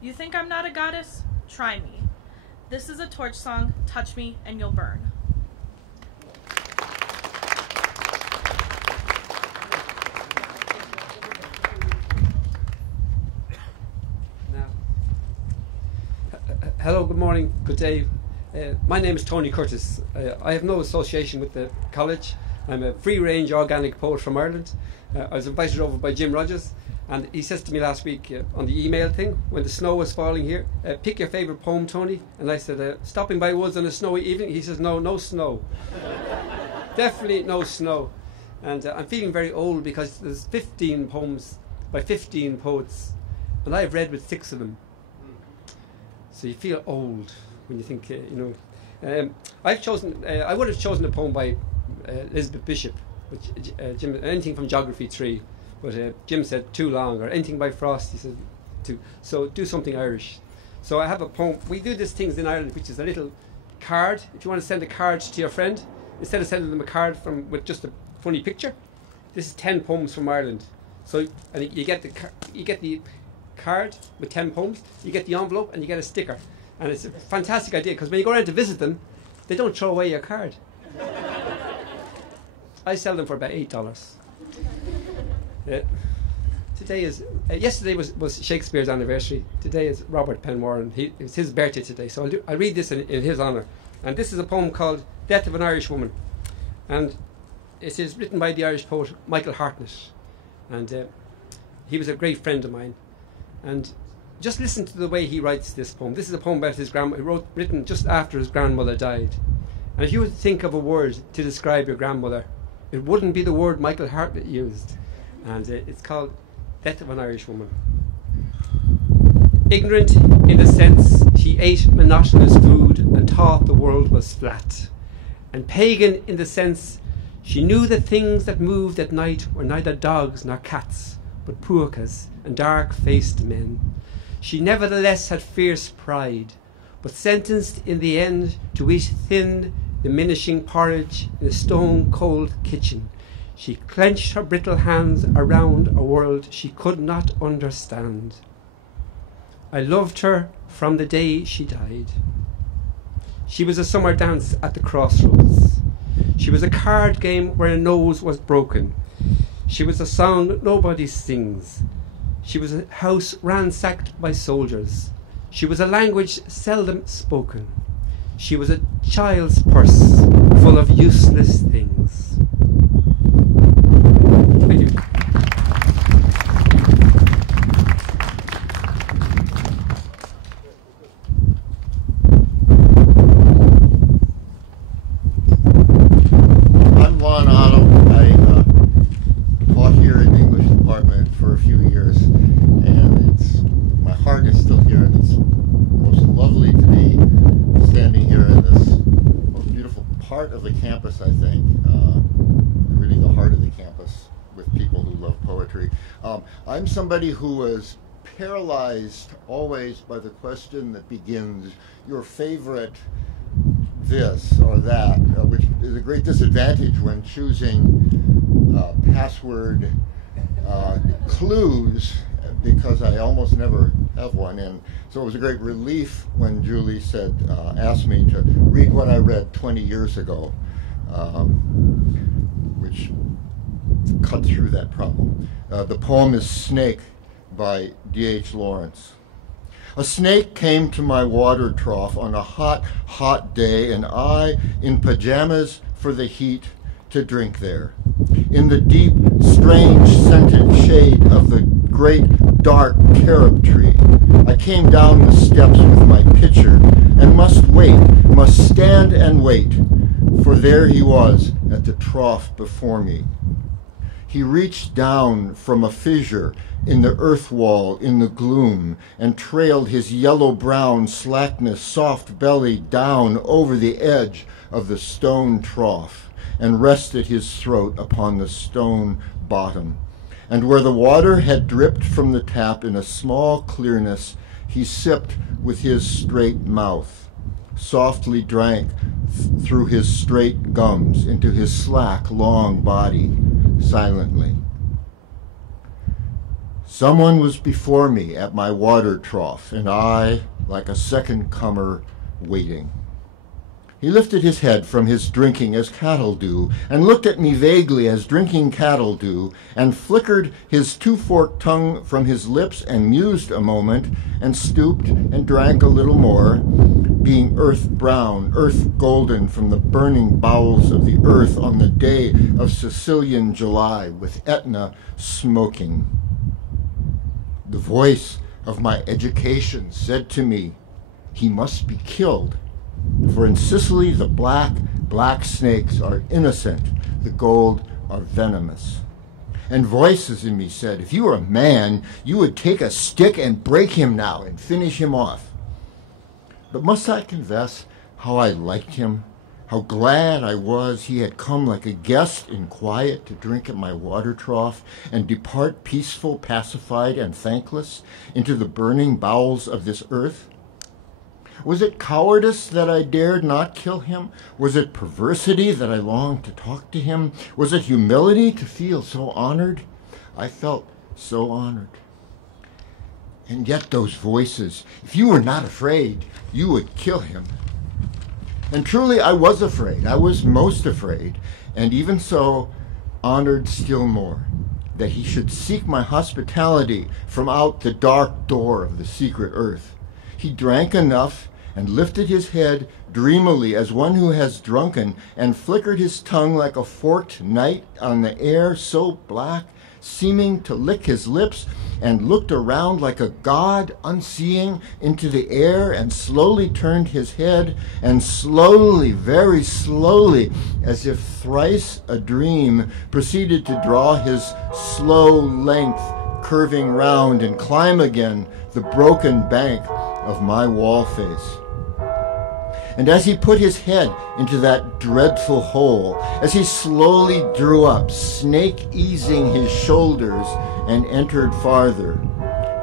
You think I'm not a goddess? Try me. This is a torch song. Touch me and you'll burn. Hello, good morning, good day. My name is Tony Curtis. I have no association with the college. I'm a free-range organic poet from Ireland. I was invited over by Jim Rogers, and he says to me last week on the email thing, when the snow was falling here, pick your favourite poem, Tony. And I said, stopping by woods on a snowy evening. He says, no snow. Definitely no snow. And I'm feeling very old because there's 15 poems by 15 poets, and I've read with 6 of them. So you feel old when you think, I've chosen, I would have chosen a poem by Elizabeth Bishop, which, Jim, anything from Geography 3, but Jim said too long, or anything by Frost, he said too. So do something Irish. So I have a poem. We do these things in Ireland, which is a little card. If you want to send a card to your friend, instead of sending them a card with just a funny picture, this is 10 poems from Ireland. So and you get the card with 10 poems, you get the envelope and you get a sticker, and it's a fantastic idea because when you go around to visit them, they don't throw away your card. I sell them for about $8. Today is yesterday was Shakespeare's anniversary. Today is Robert Penn Warren. It's his birthday today, so I'll read this in his honour. And this is a poem called Death of an Irish Woman, and it is written by the Irish poet Michael Hartnett, and he was a great friend of mine. And Just listen to the way he writes this poem. This is a poem about his grandmother, written just after his grandmother died. And if you were to think of a word to describe your grandmother, it wouldn't be the word Michael Hartlett used. And it's called Death of an Irish Woman. Ignorant in the sense she ate monotonous food and thought the world was flat. And pagan in the sense she knew that things that moved at night were neither dogs nor cats, but puakas and dark-faced men. She nevertheless had fierce pride, but sentenced in the end to eat thin, diminishing porridge in a stone-cold kitchen, she clenched her brittle hands around a world she could not understand. I loved her from the day she died. She was a summer dance at the crossroads. She was a card game where a nose was broken. She was a song nobody sings. She was a house ransacked by soldiers. She was a language seldom spoken. She was a child's purse full of useless things. Thank you. I'm Lon Otto. I taught here in the English department for a few years, and my heart is still here, and it's most lovely to be standing here in this most beautiful part of the campus, I think, really the heart of the campus, with people who love poetry. I'm somebody who was paralyzed always by the question that begins, your favorite this or that, which is a great disadvantage when choosing password clues, because I almost never have one. And so it was a great relief when Julie asked me to read what I read 20 years ago, which cut through that problem. The poem is Snake by D.H. Lawrence. A snake came to my water trough on a hot, hot day, and I, in pajamas for the heat, to drink there. In the deep, strange, scented shade of the great, dark carob tree, I came down the steps with my pitcher, and must stand and wait, for there he was at the trough before me. He reached down from a fissure in the earth wall in the gloom, and trailed his yellow-brown slackness soft belly down over the edge of the stone trough, and rested his throat upon the stone bottom. And where the water had dripped from the tap in a small clearness, he sipped with his straight mouth, softly drank through his straight gums into his slack, long body, silently. Someone was before me at my water trough, and I, like a second comer, waiting. He lifted his head from his drinking as cattle do, and looked at me vaguely as drinking cattle do, and flickered his two-forked tongue from his lips and mused a moment, and stooped and drank a little more, being earth-brown, earth-golden from the burning bowels of the earth on the day of Sicilian July, with Etna smoking. The voice of my education said to me, he must be killed, for in Sicily the black snakes are innocent, the gold are venomous. And voices in me said, if you were a man, you would take a stick and break him now and finish him off. But must I confess how I liked him, how glad I was he had come like a guest in quiet to drink at my water trough and depart peaceful, pacified, and thankless into the burning bowels of this earth? Was it cowardice that I dared not kill him? Was it perversity that I longed to talk to him? Was it humility to feel so honored? I felt so honored. And yet those voices, if you were not afraid, you would kill him. And truly I was afraid. I was most afraid, and even so honored still more, that he should seek my hospitality from out the dark door of the secret earth. He drank enough and lifted his head dreamily as one who has drunken, and flickered his tongue like a forked knight on the air so black, seeming to lick his lips, and looked around like a god unseeing into the air and slowly turned his head and slowly, very slowly, as if thrice a dream, proceeded to draw his slow length curving round and climb again the broken bank of my wall face. And as he put his head into that dreadful hole, as he slowly drew up, snake easing his shoulders, and entered farther,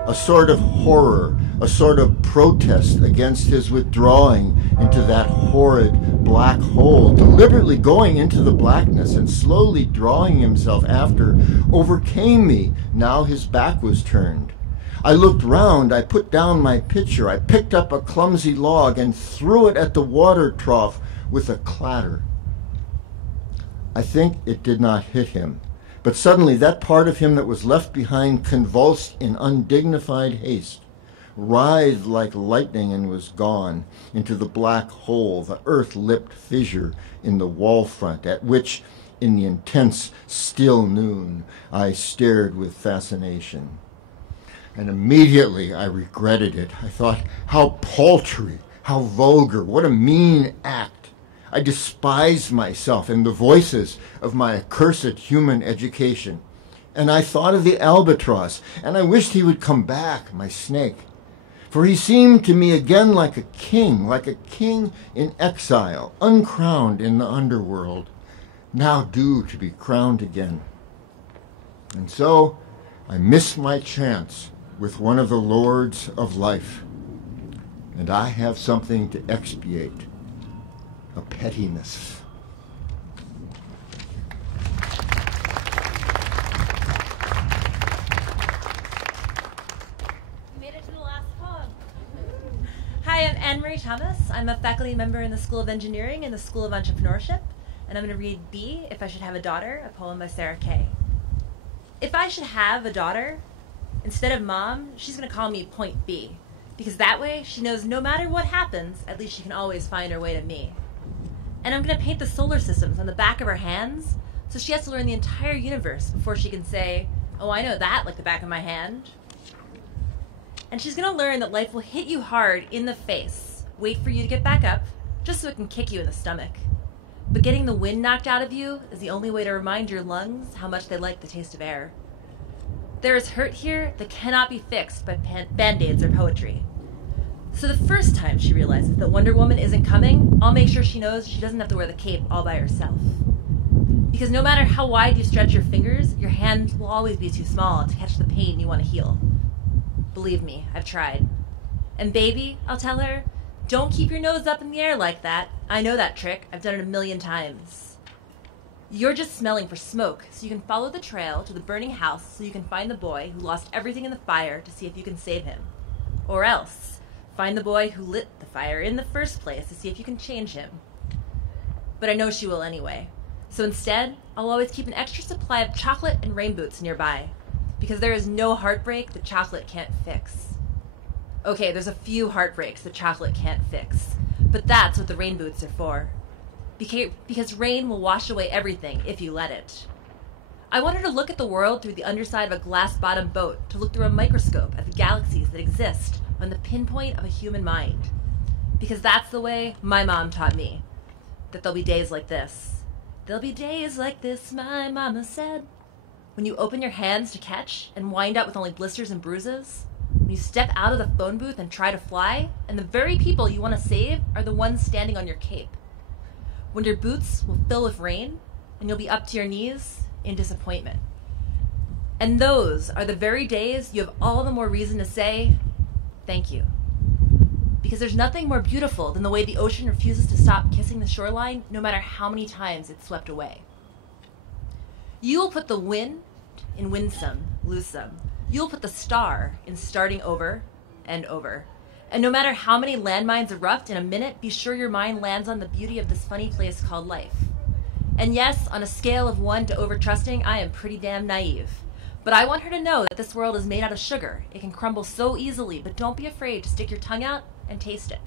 a sort of horror, a sort of protest against his withdrawing into that horrid black hole, deliberately going into the blackness and slowly drawing himself after, overcame me now his back was turned. I looked round, I put down my pitcher, I picked up a clumsy log and threw it at the water trough with a clatter. I think it did not hit him, but suddenly that part of him that was left behind convulsed in undignified haste, writhed like lightning and was gone into the black hole, the earth-lipped fissure in the wall front, at which, in the intense, still noon, I stared with fascination. And immediately I regretted it. I thought, how paltry, how vulgar, what a mean act. I despised myself and the voices of my accursed human education. And I thought of the albatross, and I wished he would come back, my snake. For he seemed to me again like a king in exile, uncrowned in the underworld, now due to be crowned again. And so I missed my chance with one of the lords of life, and I have something to expiate, a pettiness. You made it to the last poem. Hi, I'm Anne-Marie Thomas. I'm a faculty member in the School of Engineering and the School of Entrepreneurship, and I'm going to read B, If I Should Have a Daughter, a poem by Sarah Kay. If I should have a daughter, instead of Mom, she's going to call me Point B, because that way she knows no matter what happens, at least she can always find her way to me. And I'm going to paint the solar systems on the back of her hands, so she has to learn the entire universe before she can say, oh, I know that like the back of my hand. And she's going to learn that life will hit you hard in the face, wait for you to get back up, just so it can kick you in the stomach. But getting the wind knocked out of you is the only way to remind your lungs how much they like the taste of air. There is hurt here that cannot be fixed by band-aids or poetry. So the first time she realizes that Wonder Woman isn't coming, I'll make sure she knows she doesn't have to wear the cape all by herself. Because no matter how wide you stretch your fingers, your hand will always be too small to catch the pain you want to heal. Believe me, I've tried. And baby, I'll tell her, don't keep your nose up in the air like that. I know that trick. I've done it 1,000,000 times. You're just smelling for smoke, so you can follow the trail to the burning house so you can find the boy who lost everything in the fire to see if you can save him. Or else, find the boy who lit the fire in the first place to see if you can change him. But I know she will anyway. So instead, I'll always keep an extra supply of chocolate and rain boots nearby, because there is no heartbreak that chocolate can't fix. Okay, there's a few heartbreaks that chocolate can't fix, but that's what the rain boots are for. Because rain will wash away everything if you let it. I want her to look at the world through the underside of a glass-bottomed boat, to look through a microscope at the galaxies that exist on the pinpoint of a human mind. Because that's the way my mom taught me, that there'll be days like this. There'll be days like this, my mama said. When you open your hands to catch and wind up with only blisters and bruises. When you step out of the phone booth and try to fly, and the very people you want to save are the ones standing on your cape. When your boots will fill with rain, and you'll be up to your knees in disappointment. And those are the very days you have all the more reason to say, thank you. Because there's nothing more beautiful than the way the ocean refuses to stop kissing the shoreline, no matter how many times it's swept away. You will put the wind in winsome, lose some. You'll put the star in starting over and over. And no matter how many landmines erupt in a minute, be sure your mind lands on the beauty of this funny place called life. And yes, on a scale of 1 to over-trusting, I am pretty damn naive. But I want her to know that this world is made out of sugar. It can crumble so easily, but don't be afraid to stick your tongue out and taste it.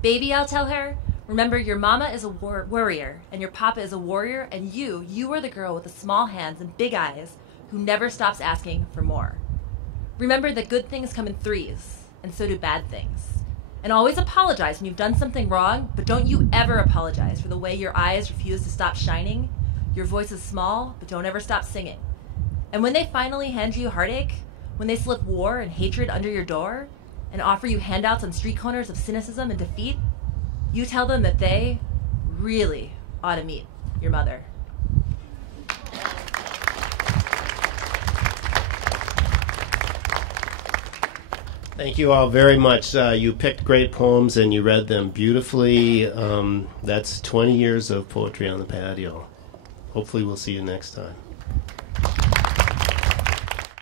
Baby, I'll tell her, remember your mama is a warrior, and your papa is a warrior, and you are the girl with the small hands and big eyes who never stops asking for more. Remember that good things come in threes, and so do bad things. And always apologize when you've done something wrong, but don't you ever apologize for the way your eyes refuse to stop shining, your voice is small, but don't ever stop singing. And when they finally hand you heartache, when they slip war and hatred under your door, and offer you handouts on street corners of cynicism and defeat, you tell them that they really ought to meet your mother. Thank you all very much. You picked great poems and you read them beautifully. That's 20 years of poetry on the patio. Hopefully we'll see you next time.